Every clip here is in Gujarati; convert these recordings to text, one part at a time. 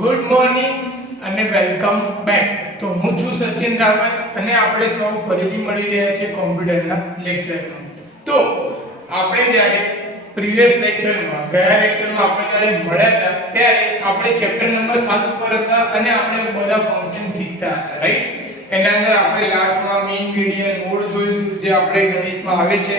ગુડ મોર્નિંગ અને વેલકમ બેક. તો હું છું સચિન રાવલ અને આપણે સૌ ફરીથી મળી રહ્યા છીએ કોમ્પ્યુટરના લેક્ચરમાં. તો આપણે જ્યારે પ્રીવિયસ લેક્ચરમાં આપણે જ્યારે મળ્યા હતા ત્યારે આપણે ચેપ્ટર નંબર 7 ઉપર હતા અને આપણે બધા ફંક્શન શીખતા હતા, રાઈટ? એના અંદર આપણે લાસ્ટમાં મીન મીડિયન મોડ જોયું જે આપણે ગણિતમાં આવે છે,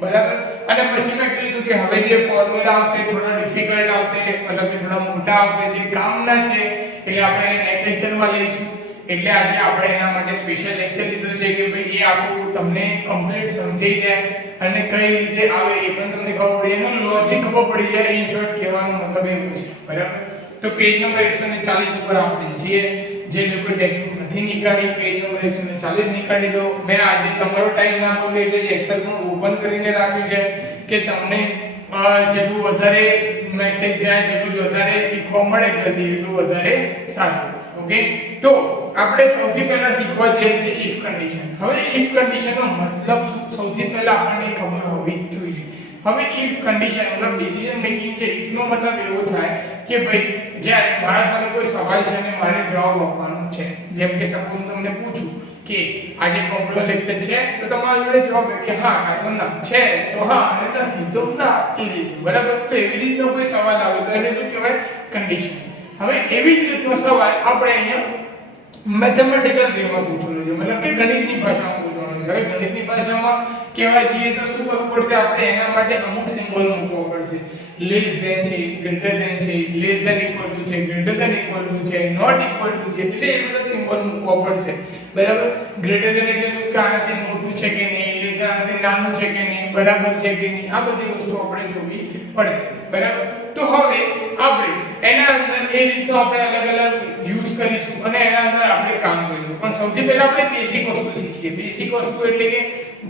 બરાબર? અને પછી મેં કીધું કે હવે જે ફોર્મ્યુલા આવશે થોડા ડિફિકલ્ટ આવશે, મતલબ કે થોડા મોટા આવશે, જે કામના છે એટલે આપણે નેક્સ્ટ લેક્ચરમાં લઈશું. એટલે આજે આપણે એના માટે સ્પેશિયલ લેક્ચર લીધો છે કે ભાઈ એ આખું તમને કમ્પ્લીટ સમજાઈ જાય અને કઈ રીતે આવે એ પણ તમને ખબર પડી જાય, એનો લોજિક ખબર પડી જાય. ઇન શોર્ટ કહેવાનો મતલબ એવું છે, બરાબર? તો પેજ નંબર 140 ઉપર આપણે છીએ. જે લોકો ટેક્સ્ટબુક નથી નીકાળી પેજ નંબર 140 નીકાળી દો. મેં આજે તમારો ટાઈમ ના બગડે એટલે એક્સેલ પણ ઓપન કરીને રાખ્યું છે કે તમને જેટલું વધારે મેસેજ જાય, જેટલું વધારે શીખવા મળે જલ્દી, એટલું વધારે સારું. ઓકે, તો આપણે સૌથી પહેલા શીખવા જઈએ છે ઇફ કન્ડિશન. હવે ઇફ કન્ડિશનનો મતલબ સૌથી પહેલા આપણને ખબર હોવી જોઈએ. હવે ઇફ કન્ડિશન મતલબ ડિસિઝન મેકિંગ છે. ઇફ નો મતલબ એવો થાય કે ભાઈ જ્યારે મારા સામે કોઈ સવાલ છે અને મારે જવાબ આપવાનો છે, જેમ કે સપોઝ તમને પૂછું કે આજે કોમ્પ્યુટર લેક્ચર છે, તો તમારા જોડે જવાબ કે હા કાં તો ના, છે તો હા અને નથી તો ના, એ રીતે, બરાબર? તો એવી રીતનો કોઈ સવાલ આવે તો એને શું કહેવાય? કન્ડિશન. હવે એવી જ રીતનો સવાલ આપણે અહીંયા મેથેમેટિકલ વેમાં પૂછવાનો છે, મતલબ કે ગણિતની ભાષામાં પૂછવાનો છે. હવે ગણિતની ભાષામાં કહેવા જઈએ તો શું કરવું પડશે? આપણે એના માટે અમુક સિમ્બોલ મૂકવો પડશે. લેસ ધેન છે, ગ્રેટર ધેન છે, લેસ ધેન ઇક્વલ ટુ છે, ગ્રેટર ધેન ઇક્વલ ટુ છે, નોટ ઇક્વલ ટુ છે, એટલે એ બધા સિમ્બોલ મૂકવા પડશે, બરાબર? ગ્રેટર ધેન એટલે શું કે આનાથી મોટું છે કે નહીં, લેસ આનાથી નાનું છે કે નહીં, બરાબર છે કે નહીં, આ બધી વસ્તુ આપણે જોવી પડશે, બરાબર? તો હવે આપણે એના અંદર એ રીતનો આપણે અલગ અલગ યુઝ કરીશું અને એના અંદર આપણે કામ કરીશું. પણ સૌથી પહેલા આપણે બેસિક વસ્તુ શીખીએ. બેસિક વસ્તુ એટલે કે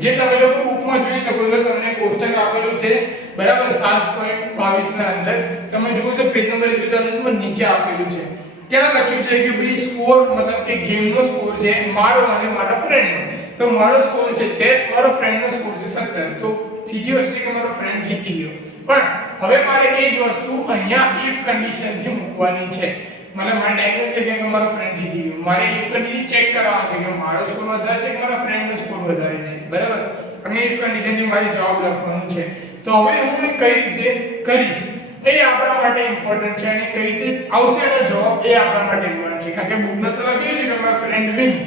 જે તમે લોકો બુકમાં જોઈ શકો છો, તમને કોષ્ટક આપેલું છે, બરાબર? 7.22 ના અંદર તમે જુઓ છો પેજ નંબર 140 માં નીચે આપેલું છે. ત્યાં લખ્યું છે કે ભાઈ સ્કોર મતલબ કે ગેમનો સ્કોર છે મારો અને મારા ફ્રેન્ડનો. તો મારો સ્કોર છે 13, મારો ફ્રેન્ડનો સ્કોર છે 17. તો સીધી વસ્તુ કે મારો ફ્રેન્ડ જીતી ગયો. પણ હવે મારે એ જ વસ્તુ અહીંયા ઇફ કન્ડિશન થી મૂકવાની છે. મતલબ મારે ડાયરેક્ટ છે કે મારો ફ્રેન્ડ જીતી ગયો. મારે ઇફ કન્ડિશન ચેક કરવાનો છે કે મારો સ્કોર વધારે છે કે મારા ફ્રેન્ડનો સ્કોર વધારે છે, બરાબર? અને ઇફ કન્ડિશન થી મારે જવાબ લખવાનો છે. તો હવે હું એ કઈ રીતે કરીશ એ આપણા માટે ઇમ્પોર્ટન્ટ છે અને કઈ રીતે આવશે એનો જવાબ એ આપણા માટે ઇમ્પોર્ટન્ટ છે. કારણ કે બુકમાં તો લખ્યું છે કે મારો ફ્રેન્ડ વિન્સ.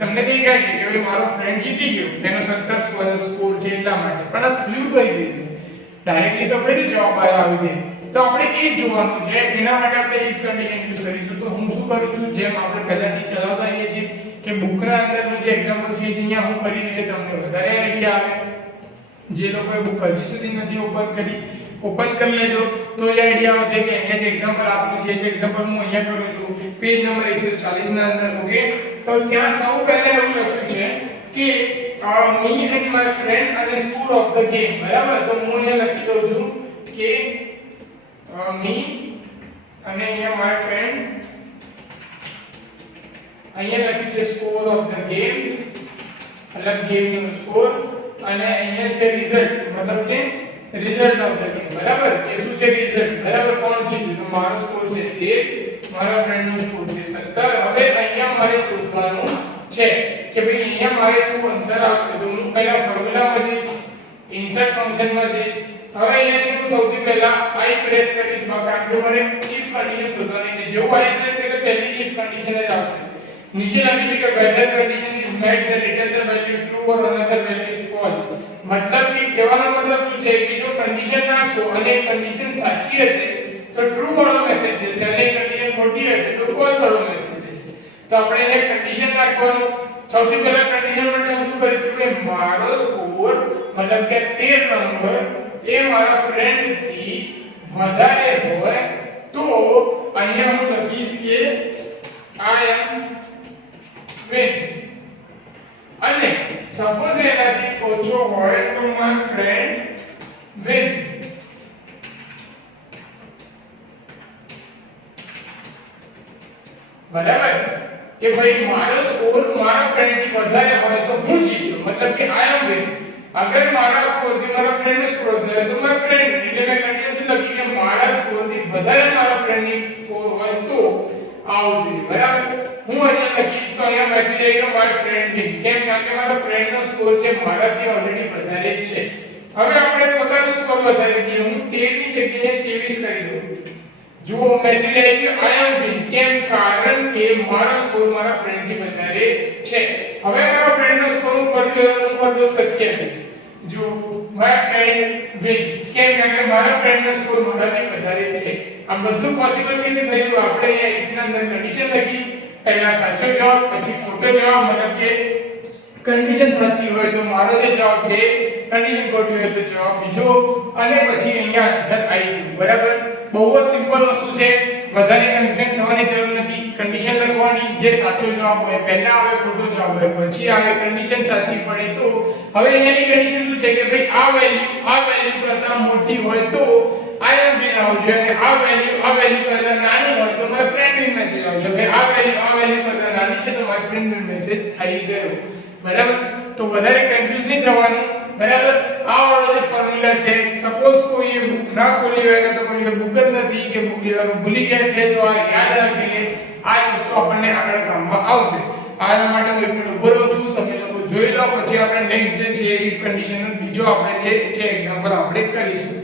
તમને કઈ કહે છે કે ભાઈ મારો ફ્રેન્ડ જીતી ગયો, તેનો 17 સ્કોર છે એટલા માટે. પણ આ થયું કઈ રીતે? ડાયરેક્ટલી તો કઈ જવાબ આવી જાય. તો આપણે એ જ જોવાનું છે. એના માટે આપણે ઇફ કન્ડિશન યુઝ કરીશું. તો હું શું કરું છું, જેમ આપણે પહેલાથી ચલાવતા આવીએ છીએ કે બુકના અંદરનું જે એક્ઝામ્પલ છે અહીંયા હું કરીશ એટલે તમને વધારે આઈડિયા આવે. જે લોકોએ બુક હજી સુધી નથી ઓપન કરી લેજો તો એ આઈડિયા આવશે કે અહીંયા જે એક્ઝામ્પલ આપ્યું છે, જે એક્ઝામ્પલ હું અહીંયા કરું છું પેજ નંબર 140 ના અંદર. ઓકે, તો ત્યાં સૌ પહેલા એવું લખ્યું છે કે me and my friend અને score of the game, બરાબર? તો હું અહીંયા લખી દઉં છું કે me અને અહીંયા my friend, અહીંયા લખ્યું છે score of the game મતલબ ગેમ નો સ્કોર, અને અહીંયા છે રિઝલ્ટ મતલબ કે રિઝલ્ટ ઓફ ધ ગેમ, બરાબર? કે શું છે રિઝલ્ટ, બરાબર? કોણ જીત્યું? તો મારો સ્કોર છે 1, મારા ફ્રેન્ડનો સ્કોર છે 17. હવે અહીંયા મારે શોધવાનું છે કે ભાઈ અહીંયા મારે શું આન્સર આવશે. તો હું પહેલા ફોર્મ્યુલામાં જઈશ, ઇન્સર્ટ ફંક્શનમાં જઈશ. હવે અહીંયાથી હું સૌથી પહેલા i પ્રેસ કરીશ કારણ કે મારે ઇફ કન્ડિશન શોધવાની છે. જેવું i પ્રેસ એટલે પહેલી ઇફ કન્ડિશન જ આવશે. નીચે લખ્યું છે કે whether condition is met the return the value true or another value is false. મતલબ કે કહેવાનો મતલબ શું છે કે જો કન્ડિશન નાખશો અને કન્ડિશન સાચી હશે તો ટ્રુ વાળો મેસેજ જશે અને કન્ડિશન ખોટી હશે તો ફોલ્સ વાળો મેસેજ જશે. તો આપણે એને કન્ડિશન નાખવાનું. સૌથી પહેલા કન્ડિશન માટે હું શું કરીશ કે મારો સ્કોર મતલબ કે 13 નંબર એ મારા ફ્રેન્ડ થી વધારે હોય તો અહીંયા હું લખીશ કે I am win. અને સપોઝ એનાથી ઓછો હોય તો my friend win. બરાબર? કે ભાઈ મારો સ્કોર મારા ફ્રેન્ડ થી વધારે હોય તો હું જીત્યો, મતલબ કે I am win. अगर મારા સ્કોર થી મારા ફ્રેન્ડ નો સ્કોર વધારે તો my friend એટલે મેં કન્ડિશન લખી કે મારા સ્કોર થી વધારે મારા ફ્રેન્ડ ની સ્કોર હોય તો આવું જોઈએ બરાબર હું અહીંયા લખીશ તો અહીંયા મેસેજ આવ્યો માય ફ્રેન્ડ બી કેમ કારણ કે મારો ફ્રેન્ડ નો સ્કોર છે મારાથી ઓલરેડી વધારે જ છે હવે આપણે પોતાનો સ્કોર વધારી દઈએ હું 13 ની જગ્યાએ 23 કરી દઉં જો મેસેજ આવ્યો આઈ એમ બી કેમ કારણ કે મારો સ્કોર મારા ફ્રેન્ડ થી વધારે છે હવે મારા ફ્રેન્ડ નો સ્કોર હું ફરી દઉં 27 જો માય ફ્રેન્ડ વિલ કેમ કે મારા ફ્રેન્ડ નો સ્કોર મારાથી વધારે છે આ બધું પોસિબલ કેવી થયું આપણે અહીંયા ઇફ ના અંદર કન્ડિશન લખી પહેલા સાચો જવાબ પછી ખોટો જવાબ મતલબ કે કન્ડિશન સાચી હોય તો મારો જે જવાબ છે કન્ડિશન ખોટી હોય તો જવાબ બીજો અને પછી અહીંયા આન્સર આવી ગયું બરાબર બહુ જ સિમ્પલ વસ્તુ છે વધારે કન્ફ્યુઝન થવાની જરૂર નથી કન્ડિશન લખવાની જે સાચો જવાબ હોય પહેલા આવે ખોટો જવાબ હોય પછી આવે કન્ડિશન સાચી પડે તો હવે અહીંયાની કન્ડિશન શું છે કે ભાઈ આ વેલ્યુ કરતા મોટી હોય તો આઈ એમ બી આવજો અને આ વેલ્યુ કરતા નાની હોય તો માય ફ્રેન્ડ વિલ મેસેજ આવજો કે આ વેલ્યુ કરતા નાની છે તો માય ફ્રેન્ડ વિલ મેસેજ આવી ગયો બરાબર તો વધારે કન્ફ્યુઝ નહીં થવાનું બરાબર આ વાળો જે ફોર્મ્યુલા છે સપોઝ કોઈએ બુક ના ખોલી હોય તો કોઈને બુક જ નથી કે બુક લેવાનું ભૂલી ગયા છે તો આ યાદ રાખીને આ વસ્તુ આપણને આગળ કામમાં આવશે આના માટે હું એક મિનિટ ઉભો રહું છું તમે લોકો જોઈ લો પછી આપણે નેક્સ્ટ જે છે ઇફ કન્ડિશન નો બીજો આપણે જે છે એક્ઝામ્પલ આપણે કરીશું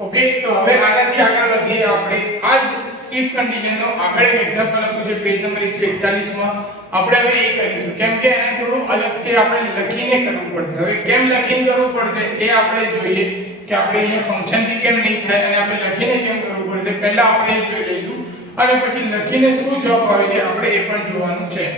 ઓકે તો હવે આનાથી આગળ વધીએ આપણે આજ ઇફ કન્ડિશન નો આગળ એક એક્ઝામ્પલ આપ્યું છે પેજ નંબર 141 માં આપણે હવે એ કરીશું કેમ કે એને થોડું અલગ છે આપણે લખીને કરવું પડશે હવે કેમ લખીને કરવું પડશે એ આપણે જોઈએ કે આપણે અહીંયા ફંક્શન થી કેમ નહીં થાય અને આપણે લખીને કેમ કરવું પડશે પહેલા આપણે એ જોઈ લઈશું અને પછી લખીને શું જવાબ આવે છે આપણે એ પણ જોવાનું છે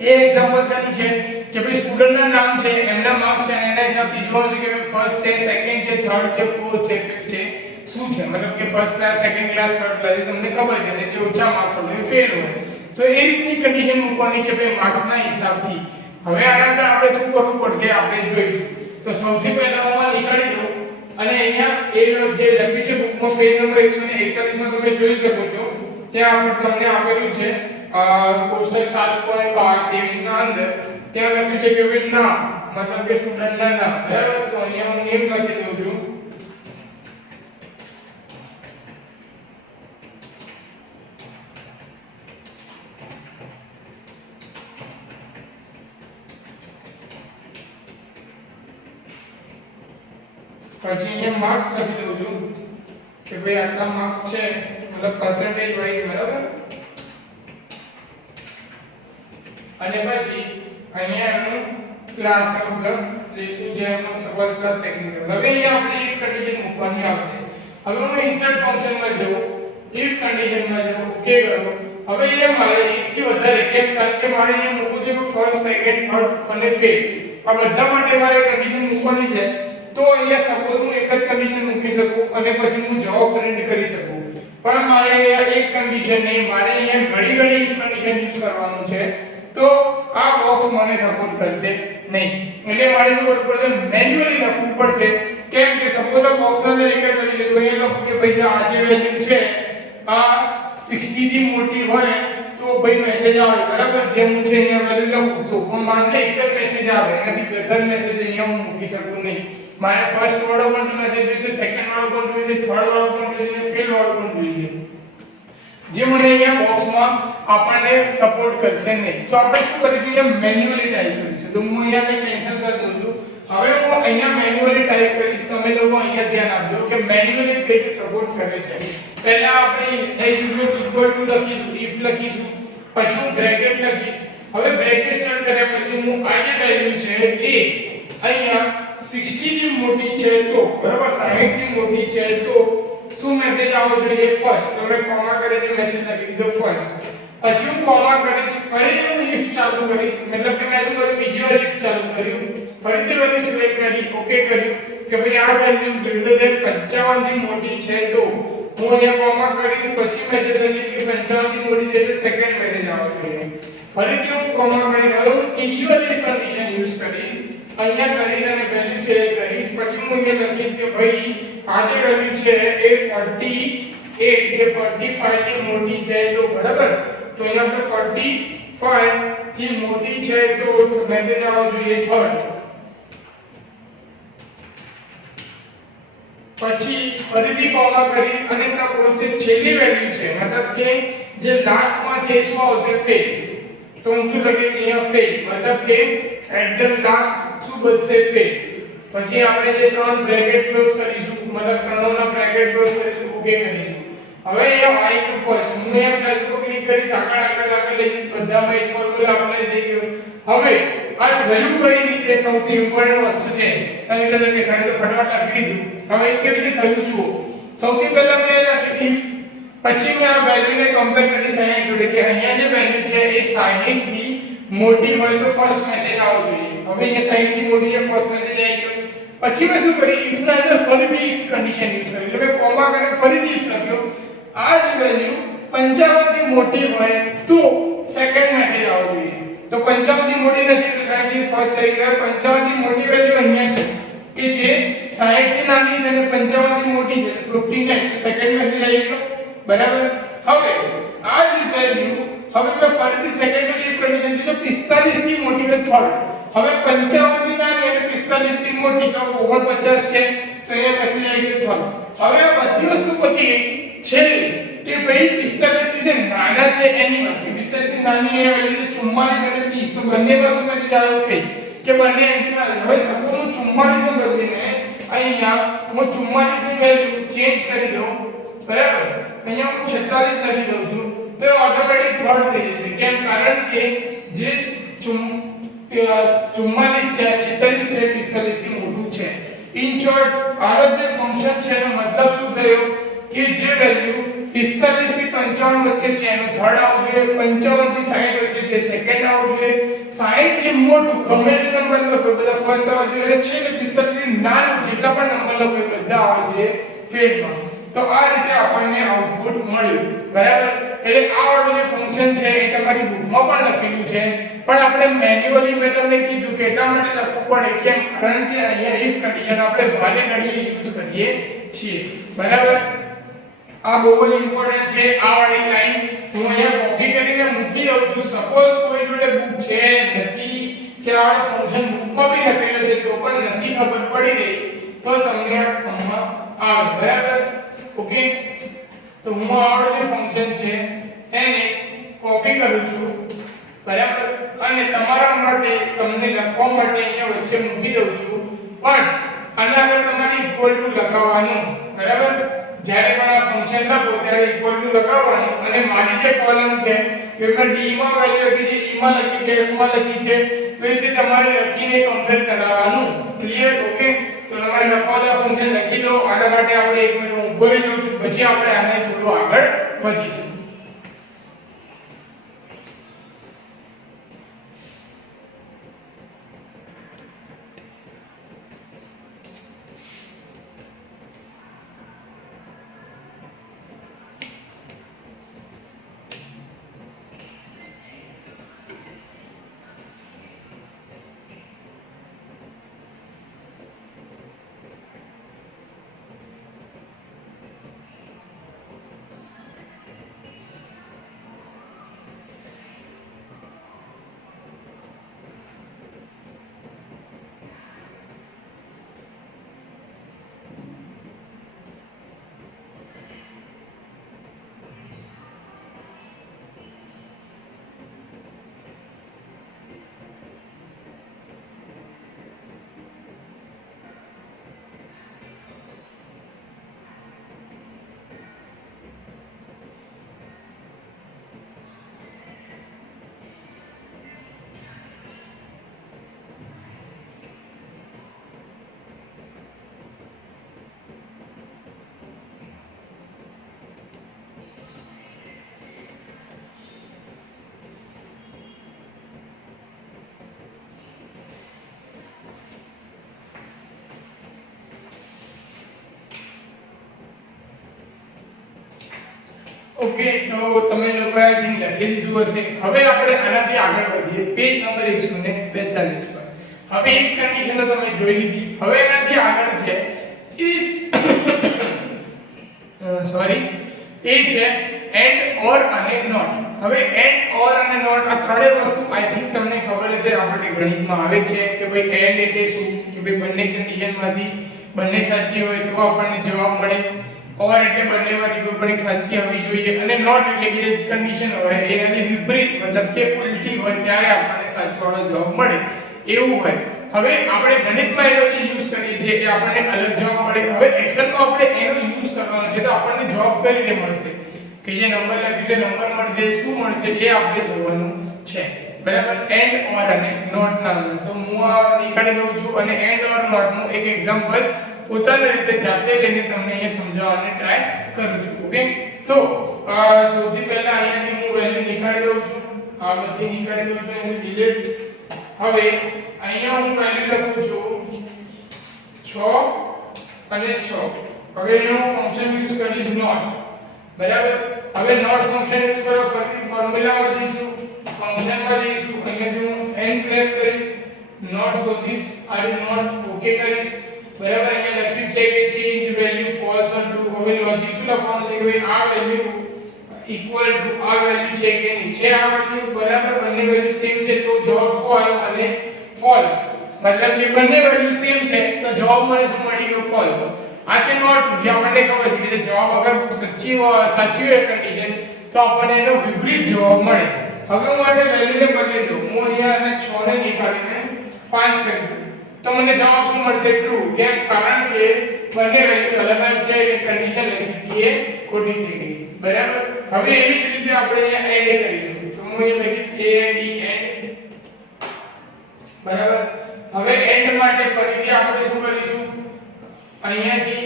એ એક્ઝામ્પલ શું છે કે ભાઈ સ્ટુડન્ટના નામ છે એમના માર્ક્સ છે એના હિસાબથી જોવાનું છે કે ફર્સ્ટ છે સેકન્ડ છે થર્ડ છે ફોર્થ છે ફિફ્થ છે શું છે મતલબ કે first class second class third class તમને ખબર છે ને જે ઓછા માર્ક્સ હોય એ ફેલ હોય તો એ રીતની કન્ડિશન મૂકવાની છે ભાઈ માર્ક્સના હિસાબથી હવે આના અંદર આપણે શું કરવું પડશે આપણે જોઈશું તો સૌથી પહેલા હું આ નીકાળી દઉં અને અહીંયા એ જે લખ્યું છે બુકમાં પેજ નંબર 141 માં તમે જોઈ શકો છો ત્યાં તમને આપેલું છે કોષ્ટક 7.23 ના અંદર ત્યાં લખ્યું છે કે ભાઈ નામ મતલબ કે સ્ટુડન્ટના નામ બરાબર તો અહીંયા હું નેમ લખી દઉં છું પછી અહીંયા માર્ક્સ લખી દઉં છું કે ભાઈ આટલા માર્ક્સ છે મતલબ પર્સન્ટેજ વાઇઝ બરાબર અને પછી અહીંયા એનું ક્લાસ મતલબ લેશું જે એનો ફર્સ્ટ ક્લાસ સેકન્ડ ક્લાસ હવે અહીંયા આપણે ઇફ કન્ડિશન મૂકવાની આવશે હવે હું ઇન્સર્ટ ફંક્શનમાં જઉં ઇફ કન્ડિશનમાં જઉં ઓકે કરો હવે અહીંયા મારે એકથી વધારે કેમ કારણ કે મારે અહીંયા મૂકવું છે ફર્સ્ટ સેકન્ડ થર્ડ અને ફિફ્થ આ બધા માટે મારે કન્ડિશન મૂકવાની છે તો અહીંયા સપોઝ હું એક જ કન્ડિશન મૂકી શકું અને પછી હું જવાબ પ્રિન્ટ કરી શકું પણ મારે અહીંયા એક કન્ડિશન નહીં મારે અહીંયા ઘણી ઇફ કન્ડિશન યુઝ કરવાનું છે તો આ બોક્સ મને સપોર્ટ કરશે નહીં, એટલે મારે શું કરવું પડશે, મેન્યુઅલી લખવું પડશે. કેમ કે સપોઝ આ બોક્સના અંદર એક કરી લે તો અહીંયા લખું કે ભાઈ આ જે વેલ્યુ છે આ 60 થી મોટી હોય તો ભાઈ મેસેજ આવે, બરાબર. જે હું છે અહીંયા વેલ્યુ લખું તો પણ માત્ર એક જ મેસેજ આવે, એનાથી બેટર મેસેજ અહીંયા હું મૂકી શકું નહીં. મારે ફર્સ્ટ વાળો પણ મેસેજ જોઈએ, સેકન્ડ વાળો પણ જોઈએ, થર્ડ વાળો પણ જોઈએ, ફેલ વાળો પણ જોઈએ, જે મને અહીંયા બોક્સમાં આપણને સપોર્ટ કરશે નહીં. તો આપણે શું કરીશું, અહીંયા મેન્યુઅલી ટાઈપ કરીશું. તો હું અહીંયા કંઈ કેન્સલ કરી દઉં છું. હવે હું અહીંયા મેન્યુઅલી ટાઈપ કરીશ. તમે લોકો અહીંયા ધ્યાન આપજો કે મેન્યુઅલી કઈ રીતે સપોર્ટ કરે છે. પહેલા આપણે લઈશું ઇક્વલ ટુ લખીશું, ઇફ લખીશું, પછી હું બ્રેકેટ લખીશ. હવે બ્રેકેટ સ્ટાર્ટ કર્યા પછી હું આ જે વેલ્યુ છે એ અહીંયા 60 થી મોટી છે તો, બરાબર, 60 થી મોટી છે તો શું મેસેજ આવવો જોઈએ, ફર્સ્ટ. તમે કોમા કરે છે મેસેજ લખી દીધો ફર્સ્ટ. પછી હું કોમા કરીશ, ફરીથી હું ઇફ ચાલુ કરીશ, મતલબ કે મેં શું કર્યું, બીજી વાર ઇફ ચાલુ કર્યું, ફરીથી વેલ્યુ સિલેક્ટ કરી, ઓકે કર્યું કે ભાઈ આ વેલ્યુ ગ્રેટર ધેન 55 થી મોટી છે તો હું અહીંયા કોમા કરીશ, પછી મેસેજ લખીશ કે 55 થી મોટી છે તો સેકન્ડ મેસેજ આવવો જોઈએ. ફરીથી હું કોમા કરીશ, હવે હું ત્રીજી વાર ઇફ કન્ડિશન યુઝ કરીશ, અહીંયા કરીશ અને વેલ્યુ સિલેક્ટ કરીશ. પછી હું અહીંયા લખીશ કે ભાઈ આ જે વેલ્યુ છે એ 48 કે 45 થી મોટી છે તો, બરાબર. તો અહીંયા આપણે 45 થી મોટી છે તો મેસેજ આવવો જોઈએ થર્ડ. પછી ફરીથી કોમા કરીશ અને સપોઝ જે છેલ્લી વેલ્યુ છે, મતલબ કે જે લાસ્ટમાં છે શું આવશે, ફેલ. તો હું શું લખીશ અહીંયા ફેલ, મતલબ કે એટ ધ લાસ્ટ શું બનશે, ફેલ. પછી આપણે જે ત્રણ બ્રેકેટ ક્લોઝ કરીશું, મતલબ ત્રણોના બ્રેકેટ ક્લોઝ કરીશું, ઓકે કરીશું. હવે અહીંયા i ટુ ફર્સ્ટ હું અહીંયા પ્લસ પર ક્લિક કરીશ, આગળ લઈ જઈશ, બધામાં એ ફોર્મ્યુલા આપણે લઈ ગયો. હવે આ વેલ્યુ કઈ રીતે સૌથી ઇમ્પોર્ટન્ટ વસ્તુ છે, તમે કહેજો કે સાહેબ તો ફટાફટ લખી દીધું. હવે એ કેવી રીતે થયું જુઓ. સૌથી પહેલા મેં લખી if, પછી મેં આ વેલ્યુને કમ્પેર કરી 60 જોડે કે અહીંયા જે વેલ્યુ છે એ 60 થી મોટી હોય તો ફર્સ્ટ મેસેજ આવવો જોઈએ. હવે અહીંયા 60 થી મોટી છે, ફર્સ્ટ મેસેજ આવી ગયો. પછી મેં શું કર્યું, if ના અંદર ફરીથી if કન્ડિશન યુઝ કરી, એટલે મેં કોમા કરીને ફરીથી if લખ્યો. આ જ વેલ્યુ 55 થી મોટી હોય તો સેકન્ડ મેસેજ આવવો જોઈએ. તો 55 થી મોટી નથી તો 60 થી ફર્સ્ટ થઈ ગયો. 55 થી મોટી વેલ્યુ અહીંયા છે કે જે 60 થી નાની છે અને 55 થી મોટી છે, 59 તો સેકન્ડ મેસેજ આવી ગયો, બરાબર. હવે આ જ વેલ્યુ હવે મેં ફરીથી સેકન્ડ મેસેજ કન્ડિશન દીધો 45 થી મોટી હોય થર્ડ. હવે 55 થી નાની અને 45 થી મોટી તો 49 છે તો એ મેસેજ આવી ગયો થર્ડ. હવે આ બધી વસ્તુ પતી ગઈ. છેલ્લી કે ભાઈ 45 થી જે નાના છે એની વાત, 45 થી નાની એ વેલ્યુ છે 44 અને 30 તો બંને પાસે મેસેજ આવ્યો ફેલ કે બંને એન્ટિના. હવે સપોઝ હું 44 ને બદલીને અહીંયા હું 44 ની વેલ્યુ ચેન્જ કરી દઉં, બરાબર. અહીંયા હું 46 લખી દઉં છું તો એ ઓટોમેટિક થર્ડ થઈ જશે. કેમ? કારણ કે જે 44 છે, 46 છે, 45 થી મોટું છે. ઇન શોર્ટ આ જે ફંક્શન છે એનો મતલબ શું થયો કે જે વેલ્યુ 45 થી 55 વચ્ચે છે એનો થર્ડ આવવું જોઈએ, 55 થી 60 વચ્ચે છે સેકન્ડ આવવું જોઈએ, 60 થી મોટું ગમે તે નંબર લખો બધા ફર્સ્ટ આવવા જોઈએ, અને છેલ્લે 45 થી નાનું જેટલા પણ નંબર લખો બધા આવવા જોઈએ ફેલમાં. તો આ રીતે આપણને આઉટપુટ મળ્યું, બરાબર. એટલે આ વાળું જે ફંક્શન છે એ તમારી બુકમાં પણ લખેલું છે, પણ આપણે મેન્યુઅલી મેં તમને કીધું કે એટલા માટે લખવું પડે કેમ, કારણ કે અહીંયા ઇફ કન્ડિશન આપણે ભાલે ઘડીએ યુઝ કરીએ છીએ, બરાબર. આ બહુ જ ઇમ્પોર્ટન્ટ છે. આ વાળી લાઈન હું અહીંયા કોપી કરીને મૂકી દઉં છું. સપોઝ કોઈ જોડે બુક છે નથી કે આ ફંક્શન બુકમાં બી લખેલું છે તો પણ નથી ખબર પડી રહી તો તમને આ ફોર્મમાં આવે, બરાબર. ઓકે, તો હું આ વાળું જે ફંક્શન છે એને કોપી કરું છું, બરાબર, અને તમારા માટે તમને લખવા માટે અહીંયા વચ્ચે મૂકી દઉં છું. પણ આના આગળ તમારે ઇક્વલ ટુ લગાવવાનું, બરાબર. જ્યારે પણ આ ફંક્શન લખો ત્યારે ઇક્વલ ટુ લગાવવાનું, અને મારી જે કોલમ છે એ મેં d માં વેલ્યુ લખી છે, e માં લખી છે, f માં લખી છે, તો એ રીતે તમારે લખીને કમ્પેર કરાવવાનું. ક્લિયર? ઓકે, તો તમારે લખવા દો ફંક્શન લખી દો. આના માટે આપણે 1 મિનિટ ઊભો રહી જવું છું, પછી આપણે આને થોડું આગળ વધીશું. ઓકે, તો તમે લોકોએ આ જે લખી દીધું હશે. હવે આપણે આનાથી આગળ વધીએ પેજ નંબર 142 પર. હવે એક કન્ડિશન તો તમે જોઈ લીધી. હવે એનાથી આગળ છે સોરી એ છે એન્ડ ઓર અને નોટ. હવે એન્ડ ઓર અને નોટ આ ત્રણેય વસ્તુ આઈ થિંક તમને ખબર છે, આપણે ગણિતમાં આવે છે કે ભાઈ એન્ડ એટલે શું, કે ભાઈ બંને કન્ડિશનમાંથી બંને સાચી હોય તો આપણને જવાબ મળે. ઓર એટલે બંનેમાંથી કોઈ પણ એક સાચી હોવી જોઈએ, અને નોટ એટલે કે જે કન્ડિશન હોય એનાથી વિપરીત મતલબ કે ઉલટી હોય ત્યારે આપણને સાચો વાળો જવાબ મળે એવું હોય. હવે આપણે ગણિતમાં એનો જે યુઝ કરીએ છીએ કે આપણને અલગ જવાબ મળે. હવે એક્સેલમાં આપણે એનો યુઝ કરવાનો છે તો આપણને જવાબ કઈ રીતે મળશે, કે જે નંબર લખ્યું છે નંબર મળશે, શું મળશે એ આપણે જોવાનું છે. બરાબર, એન્ડ ઓર અને નોટ ના. તો હું આ નીકાળી દઉં છું અને એન્ડ ઓર નોટ નું એક એક્ઝામ્પલ પોતાની રીતે જાતે લઈને તમને એ સમજાવવાની ટ્રાય કરું છું. ઓકે, તો સૌથી પહેલા અહીંયાથી હું વેલ્યુ નીકાળી દઉં છું. આ બધી નીકાળી દઉં છું, એને ડિલીટ. હવે અહીંયા હું વેલ્યુ લખું છું 6 અને 6. હવે અહીંયા હું ફંક્શન યુઝ કરીશ નોટ. બરાબર, હવે નોટ ફંક્શન યુઝ કરો. ફરીથી ફોર્મ્યુલામાં જઈશું, ફંક્શનમાં જઈશું, અહીંયાથી હું n પ્રેસ કરીશ, નોટ શોધીશ, આ નોટ ઓકે કરીશ. બરાબર, અહીંયા લખ્યું છે કે ચેન્જ વેલ્યુ ફોલ્સ ઓર ટ્રુ. હવે લોજિક શું લખવાનું છે કે આ વેલ્યુ ઇક્વલ ટુ આ વેલ્યુ છે કે નીચે આ વેલ્યુ બરાબર બંને વેલ્યુ સેમ છે તો જવાબ શું આવ્યો અને ફોલ્સ. મતલબ કે બંને વેલ્યુ સેમ છે તો જવાબ મને શું મળી ગયો ફોલ્સ. આ છે નોટ, જે આપણને ખબર છે કે જવાબ અગર સાચી હોય કન્ડિશન તો આપણને એનો વિપરીત જવાબ મળે. હવે હું આને વેલ્યુને બદલી દઉં. હું અહીંયા 6 ને નીકાળીને 5 કરી દઉં તો મને જવાબ શું મળશે ટ્રુ. કેમ? કારણ કે બંને વેલ્યુ અલગ અલગ છે એટલે કન્ડિશન લખી એ ખોટી થઈ ગઈ. બરાબર, હવે એવી જ રીતે આપણે અહીંયા એડ કરીશું. તો હું અહીંયા લખીશ a and d એન્ડ. બરાબર, હવે એન્ડ માટે ફરીથી આપણે શું કરીશું, અહીંયાથી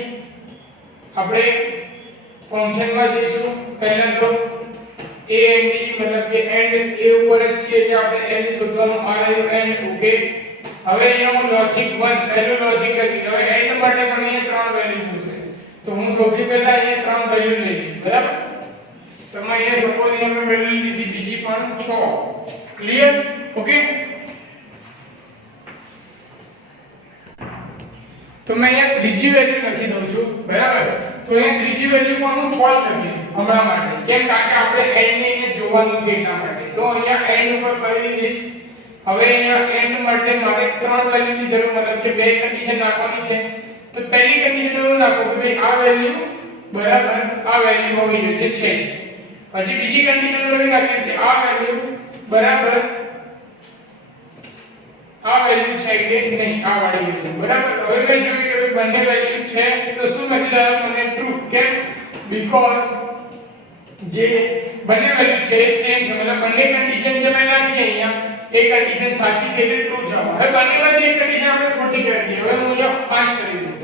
આપણે ફંક્શનમાં જઈશું. પહેલા તો a and d મતલબ કે એન્ડ એ ઉપર જ છે એટલે આપણે એન્ડ શોધવાનું આ રહ્યું એન્ડ. ઓકે, હવે અહીંયા હું લોજિક 1 પહેલું લોજિક કરીશ. હવે એન્ડ માટે પણ અહીંયા 3 વેલ્યુ જોશે તો હું સૌથી પહેલા અહીંયા 3 વેલ્યુ લઈશ. બરાબર, તમે અહીંયા સપોઝ અહીંયા મેં વેલ્યુ લીધી બીજી પણ 6. ક્લિયર? ઓકે, તો મેં અહીંયા ત્રીજી વેલ્યુ લખી દઉં છું. બરાબર, તો અહીંયા ત્રીજી વેલ્યુ પણ હું ફોલ્સ લખીશ હમણાં માટે. કેમ? કારણ કે આપણે એન્ડ ને અહીંયા જોવાનું છે એટલા માટે. તો અહીંયા એન્ડ ઉપર ફરીથી જઈશ. હવે અહીંયા એન્ડ માટે મારે 3 વેલ્યુની જરૂર, મતલબ કે બે કન્ડિશન નાખવાની છે. તો પહેલી કન્ડિશન એવું નાખો કે ભાઈ આ વેલ્યુ બરાબર આ વેલ્યુ હોવી જોઈએ છે જ. પછી બીજી કન્ડિશન એવું નાખીશ કે આ વેલ્યુ બરાબર આ વેલ્યુ છે કે નહીં, આ વાળી વેલ્યુ. બરાબર, હવે મેં જોયું કે બંને વેલ્યુ છે તો શું મેસેજ આવ્યો મને ટ્રુ. કેમ? બીકોઝ જે બંને વેલ્યુ છે સેમ છે, મતલબ બંને કન્ડિશન જે મેં નાખી અહીંયા એ કન્ડિશન સાચી છે એટલે ટ્રુ જવાબ. હવે બંનેમાંથી એક કન્ડિશન આપણે ખોટી કરી દઈએ. હવે હું અહીંયા 5 કરી દઉં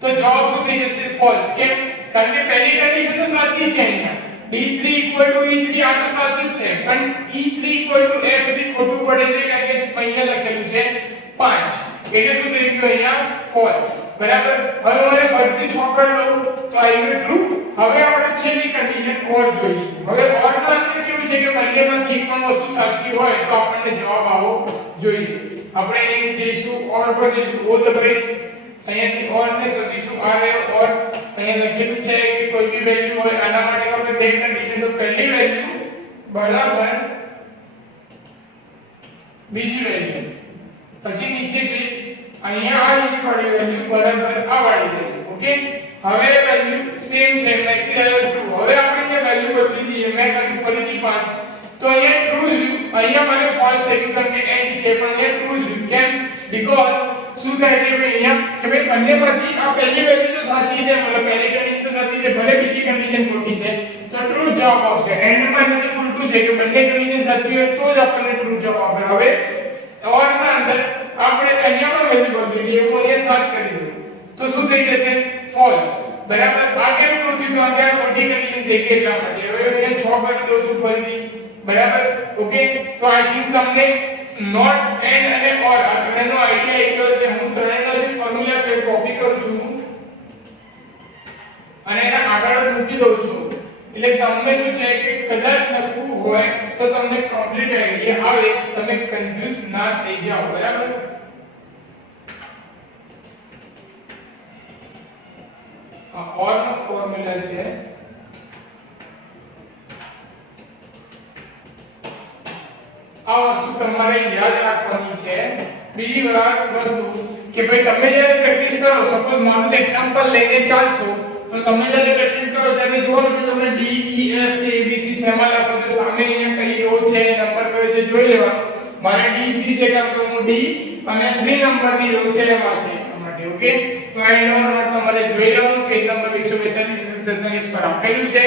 તો જવાબ શું થઈ જશે ફોલ્સ. કેમ? કારણ કે પહેલી કન્ડિશન તો સાચી છે. અહીંયા d3 e3 આ તો સાચું જ છે, પણ e3 f3 ખોટું પડે છે કારણ કે અહીંયા લખેલું છે 5 એટલે શું થઈ ગયું અહીંયા ફોલ્સ. બરાબર, હવે મને ફરીથી 6 કરી લઉં તો આવી ગયું ટ્રુ. હવે આપણે છેલ્લી કન્ડિશન ઓર જોઈશું. હવે ઓર નો અંદર કેવું છે કે બંનેમાંથી એક પણ વસ્તુ સાચી હોય તો આપણને જવાબ આવવો જોઈએ. આપણે અહીંથી જઈશું ઓર પર જઈશું, ઓ દબાઈશ, અહીંયાથી ઓર ને શોધીશું. આ રહ્યો ઓર. અહીંયા લખેલું છે કે કોઈ બી વેલ્યુ હોય આના માટે આપણે બે કન્ડિશન. તો પહેલી વેલ્યુ બરાબર બીજી વેલ્યુ, પછી નીચે જઈશ, અહીંયા આ લીધી વાળી વેલ્યુ બરાબર આ વાળી વેલ્યુ. ઓકે, હવે વેલ્યુ સેમ છે, મેક્સી આવ્યો ટ્રુ. હવે આપણે અહીંયા વેલ્યુ બદલી દઈએ. મેં કર્યું ફરીથી 5 તો અહીંયા ટ્રુ જ રહ્યું. અહીંયા મને ફોલ્સ થઈ ગયું કારણ કે એન્ડ છે, પણ અહીંયા ટ્રુ જ રહ્યું. કેમ? બીકોઝ શું થાય છે અહીંયા કે ભાઈ બંનેમાંથી આ પહેલી વેલ્યુ તો સાચી છે, મતલબ પહેલી કન્ડિશન તો સાચી છે, ભલે બીજી કન્ડિશન ખોટી છે તો ટ્રુ જવાબ આવશે. એન્ડમાં એટલે ઉલટું છે કે બંને કન્ડિશન સાચી હોય તો જ આપણને ટ્રુ જવાબ આવે. હવે ઓર ના અંદર આપણે અહીંયા પણ વેલ્યુ બદલી દઈએ. હું અહીંયા 7 કરી દઉં તો શું થઈ જશે ફોલ્સ. બરાબર, આ કેમ ટ્રુ થયું? કારણ કે આ ખોટી કન્ડિશન થઈ ગઈ એટલા માટે. હવે અહીંયા 6 કરી દઉં છું ફરીથી. બરાબર, ઓકે, તો આઈ થિંક તમને નોટ એન્ડ અને ઓર આ ત્રણેયનો આઈડિયા આવ્યો છે. હું ત્રણેયનો જે ફોર્મ્યુલા છે કોપી કરું છું અને એને આગળ મૂકી દઉં છું. એટલે તમને શું છે કે કદાચ લખવું હોય તો તમને કમ્પ્લીટ આઈડિયા આવે, તમે કન્ફ્યુઝ ના થઈ જાઓ, બરાબર? આ ઓર નો ફોર્મ્યુલા છે, આ વસ્તુ તમારે યાદ રાખવાની છે. બીજી વસ્તુ કે ભાઈ તમે જ્યારે પ્રેક્ટિસ કરો, સપોઝ મારું એક્ઝામ્પલ લઈને ચાલશો તો તમે જ્યારે પ્રેક્ટિસ કરો ત્યારે જોવાનું કે તમે D E F A B C શેમાં લખો છો, સામે અહીંયા કઈ રો છે, નંબર કયો છે જોઈ લેવાનું. મારે D3 છે કારણ કે હું D અને 3 નંબરની રો છે એમાં છે એટલા માટે. ઓકે, તો એન્ડ ઓર નોટ તમારે જોઈ લેવાનું. પેજ નંબર 142 પર આપેલું છે.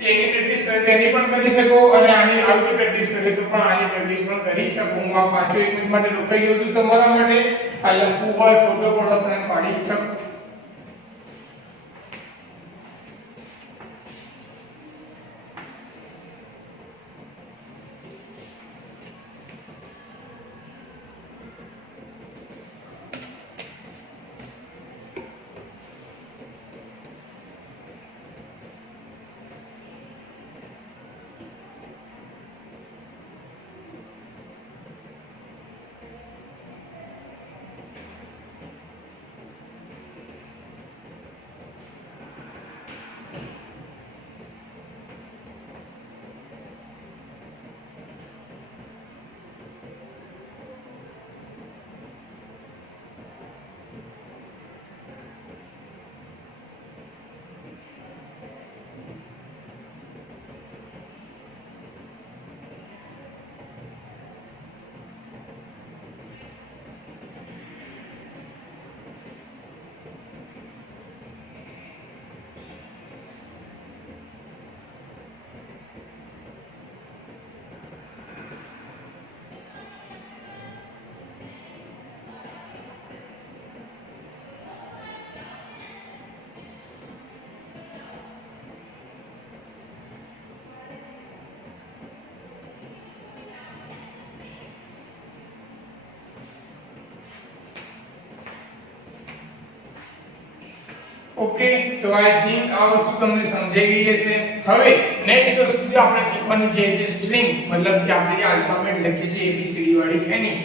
તેની પ્રેક્ટિસ કરે તેની પણ કરી શકો અને આની આવી પ્રેક્ટિસ કરે તો પણ આની પ્રેક્ટિસ પણ કરી શકો. હું આ 5 મિનિટ માટે રોકાઈ ગયો છું તમારા માટે. આ લખવું હોય, ફોટો પડો તમે પાડી શકો. ઓકે, તો આઈ થિંક આ વસ્તુ તમને સમજાઈ ગઈ હશે. હવે નેક્સ્ટ વસ્તુ જે આપણે શીખવાની છે જે સ્ટ્રિંગ, મતલબ કે આપણે જે આલ્ફાબેટ લખીએ છીએ ABCD વાળી એની,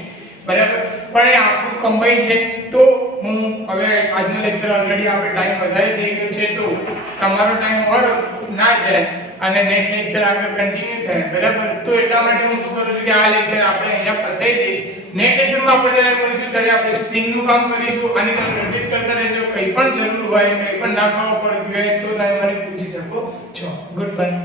બરાબર? પણ એ આખું કમ્બાઈન છે. તો હું હવે આજનો લેક્ચર ઓલરેડી આપણે ટાઈમ વધારે થઈ ગયો છે, તો તમારો ટાઈમ ઓર ના જાય અને નેક્સ્ટ લેક્ચર આપણે કન્ટિન્યુ થાય, બરાબર? તો એટલા માટે હું શું કરું છું કે આ લેક્ચર આપણે અહીંયા પતાવી દઈશ. નેક્સ્ટ લેક્ચરમાં આપણે જ્યારે મળીશું ત્યારે આપણે સ્ટ્રિંગનું કામ કરીશું અને તમે પ્રેક્ટિસ કરતા રહેજો. કંઈ પણ જરૂર હોય, કંઈ પણ ના ખબર પડતી હોય તો તમે મને પૂછી શકો છો. Good bye.